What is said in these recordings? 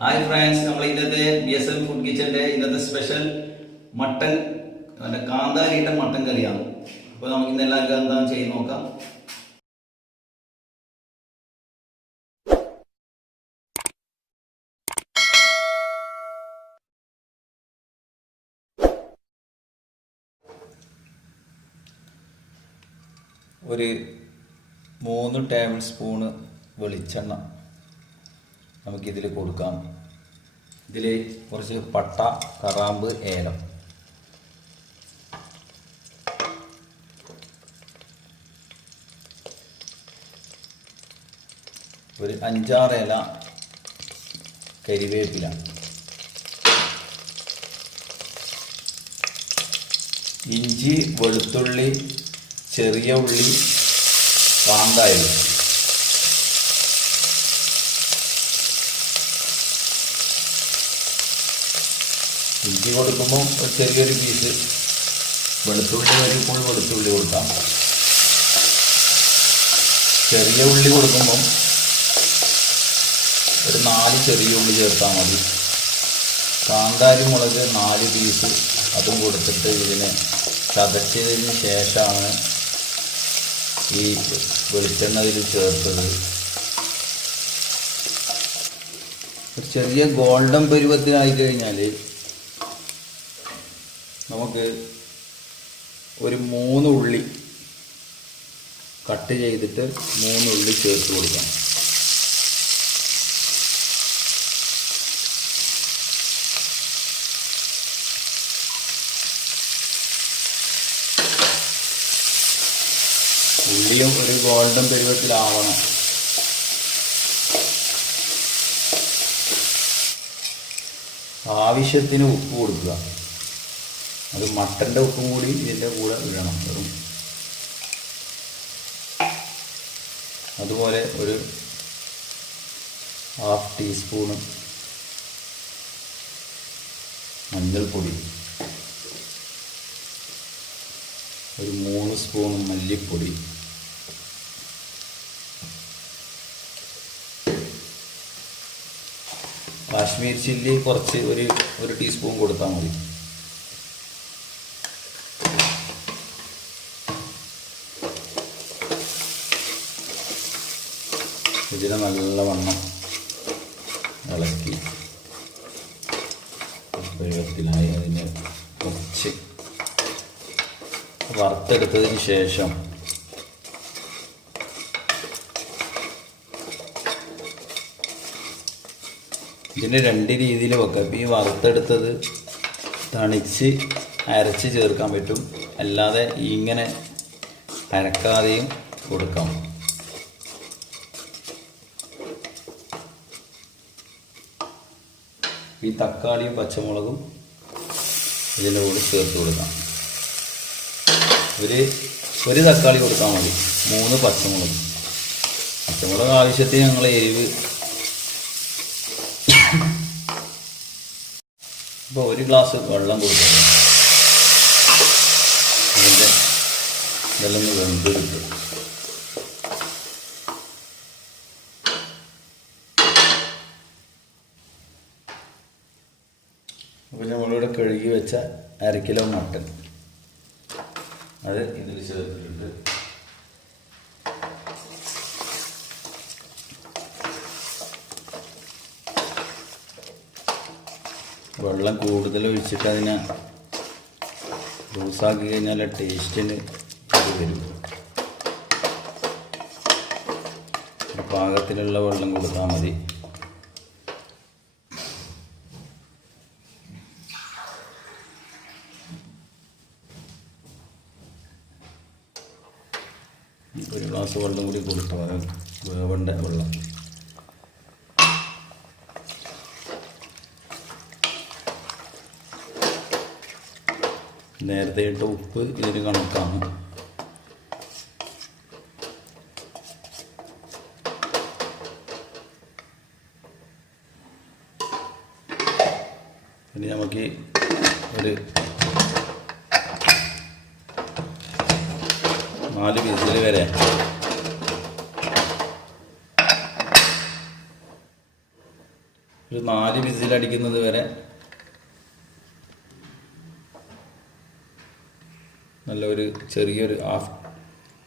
Hi friends, നമ്മൾ ഇന്നത്തെ BSL food കിച്ചന്റെ ഇന്നത്തെ സ്പെഷ്യൽ മട്ടൻ കാന്താരിയുടെ മട്ടൻ കറിയാണ്. അപ്പോൾ നമുക്ക് ഇന്ന് എല്ലാവർക്കും എന്താണ് ചെയ്ത് നോക്കാം. ഒരു 3 ടേബിൾ സ്പൂണ് വെളിച്ചെണ്ണ നമുക്കിതിൽ കൊടുക്കാം. ഇതിൽ കുറച്ച് പട്ട, കറാമ്പ്, ഏലം, ഒരു 5-6 ഇല കരിവേപ്പില, ഇഞ്ചി, വെളുത്തുള്ളി, ചെറിയ ഉള്ളി, കാന്താരി, ഇഞ്ചി കൊടുക്കുമ്പോൾ ചെറിയൊരു പീസ് വെളുത്തുള്ളി, ഒരു വെളുത്തുള്ളി കൊടുക്കാം. ചെറിയ ഉള്ളി കൊടുക്കുമ്പം ഒരു 4 ചെറിയ ഉള്ളി ചേർത്താൽ മതി. കാന്താരി മുളക് 4 പീസ് അതും കൊടുത്തിട്ട് ഇതിനെ ചതച്ചതിന് ശേഷമാണ് ഈ വെളിച്ചെണ്ണ ഇതിൽ ചേർത്തത്. ഒരു ചെറിയ ഗോൾഡൻ പരുവത്തിനായി കഴിഞ്ഞാൽ നമുക്ക് ഒരു 3 ഉള്ളി കട്ട് ചെയ്തിട്ട് 3 ഉള്ളി ചേർത്ത് കൊടുക്കാം. ഉള്ളിയും ഒരു ഗോൾഡൻ പരുവത്തിലാവണം. ആവശ്യത്തിന് ഉപ്പ് കൊടുക്കുക. അത് മട്ടൻ്റെ ഉപ്പും കൂടി ഇതിൻ്റെ കൂടെ ഇടണം. അതുപോലെ ഒരു 1/2 ടീസ്പൂണ് മഞ്ഞൾപ്പൊടി, ഒരു 3 സ്പൂൺ മല്ലിപ്പൊടി, കാശ്മീർ ചില്ലി കുറച്ച് ഒരു ടീസ്പൂൺ കൊടുത്താൽ മതി. ഇതിനെ നല്ലവണ്ണം ഇളക്കി പരുവത്തിനായി അതിനെ കുറച്ച് വറുത്തെടുത്തതിന് ശേഷം ഇതിന് 2 രീതിയിൽ വെക്കാം. ഈ വറുത്തെടുത്തത് തണിച്ച് അരച്ച് ചേർക്കാൻ പറ്റും, അല്ലാതെ ഇങ്ങനെ അരക്കാതെയും കൊടുക്കാം. ഈ തക്കാളിയും പച്ചമുളകും ഇതിൻ്റെ കൂടെ ചേർത്ത് കൊടുക്കാം. ഒരു തക്കാളി കൊടുത്താൽ മതി. 3 പച്ചമുളക് ആവശ്യത്തിന് ഞങ്ങൾ എരിവ്. ഇപ്പോൾ 1 ഗ്ലാസ് വെള്ളം കൊടുക്കാം. അതിൻ്റെ വെള്ളം വെന്ത് കിട്ടും. അപ്പോൾ നമ്മളിവിടെ കഴുകി വെച്ച 1/2 കിലോ മട്ടൻ അത് ഇതിൽ ചേർത്തിട്ടുണ്ട്. വെള്ളം കൂടുതൽ ഒഴിച്ചിട്ട് അതിനെ ലൂസാക്കി കഴിഞ്ഞാൽ ടേസ്റ്റിന് ഇത് വരും. പാകത്തിലുള്ള വെള്ളം കൊടുത്താൽ മതി. ഒരു ഗ്ലാസ് വെള്ളം കൂടി കൊടുത്തു, വേവണ്ട വെള്ളം. നേരത്തെ ഇട്ട ഉപ്പ് ഇതിന് കണക്കാണ്. ഇനി നമുക്ക് ഒരു 4 വിസിൽ വരെ ഒരു 4 വിസിലടിക്കുന്നത് വരെ നല്ലൊരു ചെറിയൊരു ഹാഫ്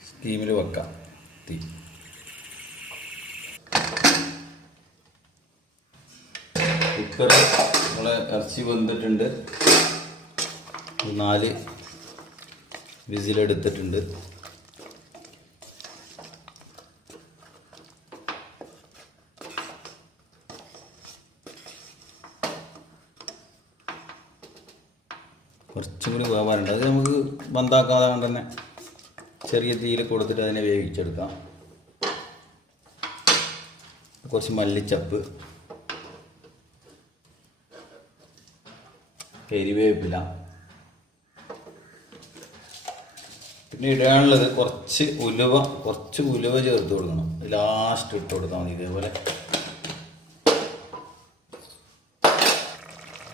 സ്റ്റീമിൽ വെക്കാം തീ. കുക്കർ നമ്മളെ ഇറച്ചി വെന്തിട്ടുണ്ട്, 4 വിസിലെടുത്തിട്ടുണ്ട്. കുറച്ചും കൂടി വേവാറുണ്ട്, അത് നമുക്ക് ബന്ധാക്കാതെ കൊണ്ട് തന്നെ ചെറിയ തീയിൽ കൊടുത്തിട്ട് അതിനെ വേവിച്ചെടുക്കാം. കുറച്ച് മല്ലിച്ചപ്പ്, കരിവേപ്പില, പിന്നെ ഇടാനുള്ളത് കുറച്ച് ഉലുവ ചേർത്ത് കൊടുക്കണം. ലാസ്റ്റ് ഇട്ട് കൊടുത്താൽ മതി. ഇതേപോലെ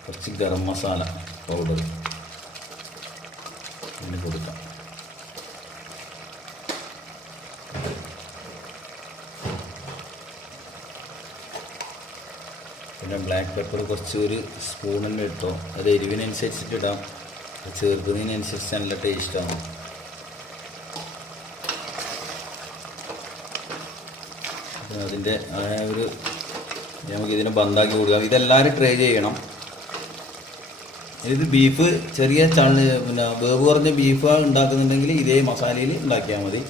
കുറച്ച് ഗരം മസാല പൗഡർ പിന്നെ കൊടുക്കാം. പിന്നെ ബ്ലാക്ക് പെപ്പർ കുറച്ച് ഒരു സ്പൂണിൻ്റെ ഇട്ടോ, അത് എരിവിനനുസരിച്ചിട്ട് ഇടാം, ചേർക്കുന്നതിനനുസരിച്ച് നല്ല ടേസ്റ്റാണ്. അതിൻ്റെ ഒരു നമുക്കിതിനെ ബന്ധാക്കി കൊടുക്കാം. ഇതെല്ലാവരും ട്രൈ ചെയ്യണം. ഇത് ബീഫ് ചെറിയ പിന്നെ വേവ് കുറഞ്ഞ ബീഫ് ഉണ്ടാക്കുന്നുണ്ടെങ്കിൽ ഇതേ മസാലയിൽ ഉണ്ടാക്കിയാൽ മതി.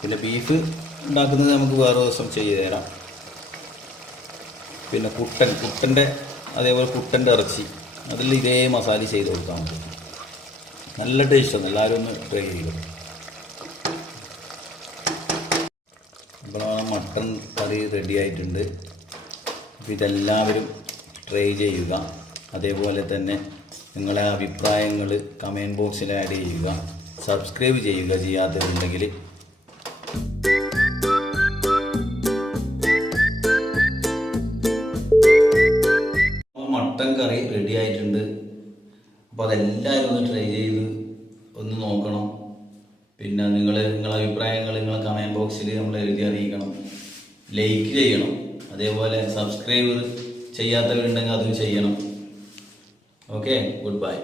പിന്നെ ബീഫ് ഉണ്ടാക്കുന്നത് നമുക്ക് വേറെ ദിവസം ചെയ്തു തരാം. പിന്നെ കുട്ടൻ്റെ അതേപോലെ കുട്ടൻ്റെ ഇറച്ചി അതിൽ ഇതേ മസാല ചെയ്ത് കൊടുക്കാൻ മതി. നല്ല ടേസ്റ്റാണ്, എല്ലാവരും ഒന്ന് ട്രൈ ചെയ്യും. അപ്പോൾ മട്ടൺ കറി റെഡി ആയിട്ടുണ്ട്. അപ്പോൾ ഇതെല്ലാവരും ട്രൈ ചെയ്യുക. അതേപോലെ തന്നെ നിങ്ങളെ അഭിപ്രായങ്ങൾ കമൻറ്റ് ബോക്സിൽ ആഡ് ചെയ്യുക. സബ്സ്ക്രൈബ് ചെയ്യുക ചെയ്യാത്തവരുണ്ടെങ്കിൽ. മട്ടൻ കറി റെഡി ആയിട്ടുണ്ട്. അപ്പോൾ അതെല്ലാവരും ഒന്ന് ട്രൈ ചെയ്ത് ഒന്ന് നോക്കണം. പിന്നെ നിങ്ങളെ അഭിപ്രായങ്ങൾ നിങ്ങളെ കമൻറ്റ് ബോക്സിൽ നമ്മൾ എഴുതി അറിയിക്കണം. ലൈക്ക് ചെയ്യണം. അതേപോലെ സബ്സ്ക്രൈബ് ചെയ്യാത്തവരുണ്ടെങ്കിൽ അതും ചെയ്യണം. Okay, good bye.